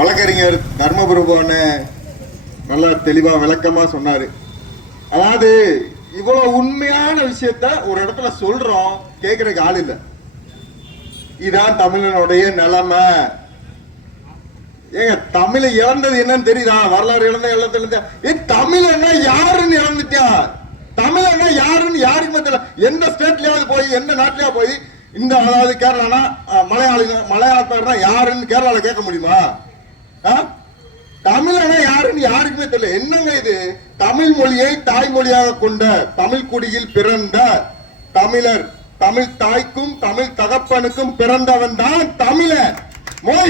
வழக்கறிஞர் தர்மபுரமான நல்லா தெளிவா விளக்கமா சொன்னாரு. அதாவது இவ்வளவு உண்மையான விஷயத்த ஒரு இடத்துல சொல்றோம், கேட்கறதுக்கு ஆள் இல்லை. இதான் தமிழனுடைய நிலைமை. ஏங்க தமிழை இழந்தது என்னன்னு தெரியுதா? வரலாறு இழந்த தமிழன்னா யாருன்னு இழந்துட்டா. தமிழன்னா யாருன்னு யாருக்குமே தெரியல. எந்த ஸ்டேட்லயாவது போய் எந்த நாட்டிலயா போய் இந்த அதாவது கேரளானா மலையாளத்தார்னா யாருன்னு கேரளால கேட்க முடியுமா? தமிழனா யாருன்னு யாருக்குமே தெரியல. என்னங்க இது? தமிழ் மொழியை தாய்மொழியாக கொண்ட தமிழ் குடியில் பிறந்த தமிழர், தமிழ் தாய்க்கும் தமிழ் தகப்பனுக்கும் பிறந்தவன் தான் தமிழன்.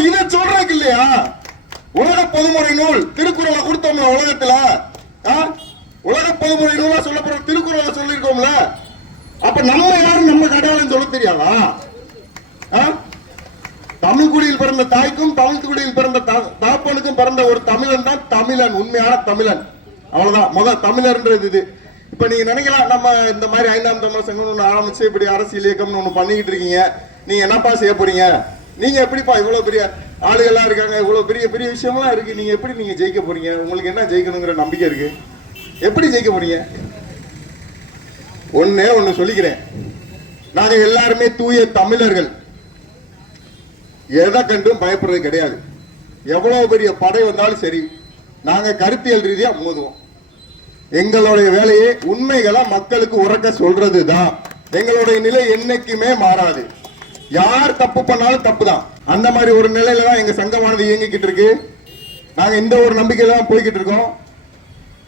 இதை சொல்றதுக்கு இல்லையா? உலக பொதுமுறை நூல் திருக்குறளை கொடுத்தோம்ல உலகத்துல. உலக பொதுமுறை நூலா சொல்லப்படுற திருக்குறளை சொல்லிருக்கோம்ல. அப்ப நம்ம யாரும் நம்ம கடவுள்னு சொல்ல தெரியாதா? தமிழ் குடியில் பிறந்த தாய்க்கும் தமிழ் குடியில் பிறந்த தகப்பனுக்கும் பிறந்த ஒரு தமிழன் தான் தமிழன், உண்மையான தமிழன். அவ்வளவுதான் முதல் தமிழர்ன்றது இது. இப்ப நீங்க நினைக்கலாம் நம்ம இந்த மாதிரி 5ஆம் தமிழர் சங்கம் ஒண்ணு ஆரம்பிச்சு இப்படி அரசியல் இயக்கம்னு ஒண்ணு பண்ணிக்கிட்டு இருக்கீங்க, நீங்க என்னப்பா செய்ய போறீங்க, நீங்க எப்படிப்பா இவ்வளவு பெரிய ஆளுகள்லாம் இருக்காங்க, இவ்வளவு பெரிய பெரிய விஷயம்லாம் இருக்கு, நீங்க எப்படி நீங்க ஜெயிக்க போறீங்க? உங்களுக்கு என்ன ஜெயிக்கணுங்கிற நம்பிக்கை இருக்கு? எப்படி ஜெயிக்க போறீங்க? ஒண்ணு சொல்லிக்கிறேன், நாங்க எல்லாருமே தூய தமிழர்கள், எதை கண்டும் பயப்படுறது கிடையாது. எவ்வளவு பெரிய படை வந்தாலும் சரி, நாங்க கருத்தியல் ரீதியா மோதுவோம். எங்களுடைய வேலையே உண்மைகளை மக்களுக்கு உறக்க சொல்றதுதான். எங்களுடைய நிலை என்னைக்குமே மாறாது. யார் தப்பு பண்ணாலும் தப்பு தான். அந்த மாதிரி ஒரு நிலையில தான் எங்க சங்கமானது இயங்கிக்கிட்டு இருக்கு. நாங்க இந்த ஒரு நம்பிக்கையில தான் போய்கிட்டு இருக்கோம்.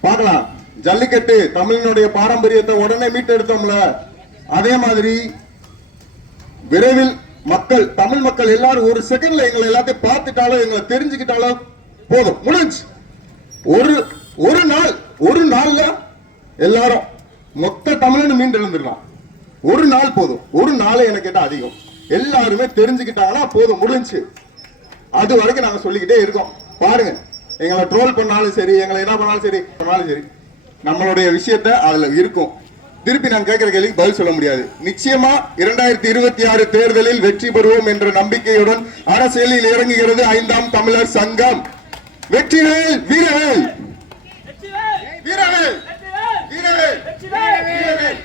பார்க்கலாம், ஜல்லிக்கட்டு தமிழனுடைய பாரம்பரியத்தை உடனே மீட்டெடுத்தோம்ல, அதே மாதிரி விரைவில் மக்கள், தமிழ் மக்கள் எல்லாரும் ஒரு செகண்ட்ல எங்களை எல்லாத்தையும் பார்த்துட்டாலும் எங்களை தெரிஞ்சுக்கிட்டாலும் போதும், முடிஞ்சு. ஒரு நாள்ல எல்லாரும் மொத்த தமிழன் மீண்டு எழுந்துடலாம். ஒரு நாள் போதும். ஒரு நாளை எனக்கு கேட்டா அதிகம். எல்லாருமே தெரிஞ்சுக்கிட்டாங்கன்னா போதும், முடிஞ்சு. அது வரைக்கும் நாங்க சொல்லிக்கிட்டே இருக்கோம். பாருங்க, எங்களை ட்ரோல் பண்ணாலும் சரி, எங்களை என்ன பண்ணாலும் சரி, நம்மளுடைய விஷயத்த அதுல இருக்கும். திருப்பி நான் கேட்கிற கேள்விக்கு பதில் சொல்ல முடியாது. நிச்சயமா 2026 தேர்தலில் வெற்றி பெறுவோம் என்ற நம்பிக்கையுடன் அரசியலில் இறங்குகிறது 5ஆம் தமிழர் சங்கம். வெற்றிவேல், வீரவேல், வீரவேல், வீரவேல், வீரவேல்,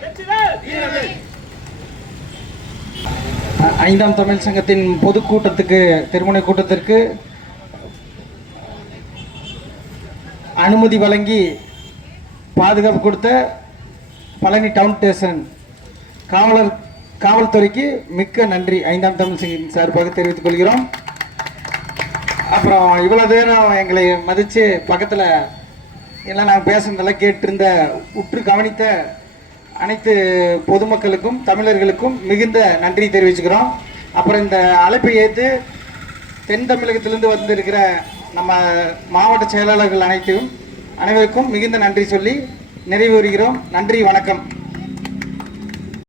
வீரவேல். 5ஆம் தமிழ் சங்கத்தின் பொதுக்கூட்டத்துக்கு, திருமுனை கூட்டத்திற்கு அனுமதி வழங்கி பாதுகாப்பு கொடுத்த பழனி டவுன் ஸ்டேஷன் காவல்துறைக்கு மிக்க நன்றி 5ஆம் தமிழ் சங்கத்தின் சார்பாக தெரிவித்துக் கொள்கிறோம். அப்புறம் இவ்வளோ நேரம் எங்களை மதித்து பக்கத்தில் எல்லாம் நாங்கள் பேசுனதெல்லாம் கேட்டிருந்த, உற்று கவனித்த அனைத்து பொதுமக்களுக்கும் தமிழர்களுக்கும் மிகுந்த நன்றி தெரிவிச்சுக்கிறோம். அப்புறம் இந்த அழைப்பை ஏற்று தென் தமிழகத்திலிருந்து வந்திருக்கிற நம்ம மாவட்ட செயலாளர்கள் அனைவருக்கும் மிகுந்த நன்றி சொல்லி நிறைவு வருகிறோம். நன்றி, வணக்கம்.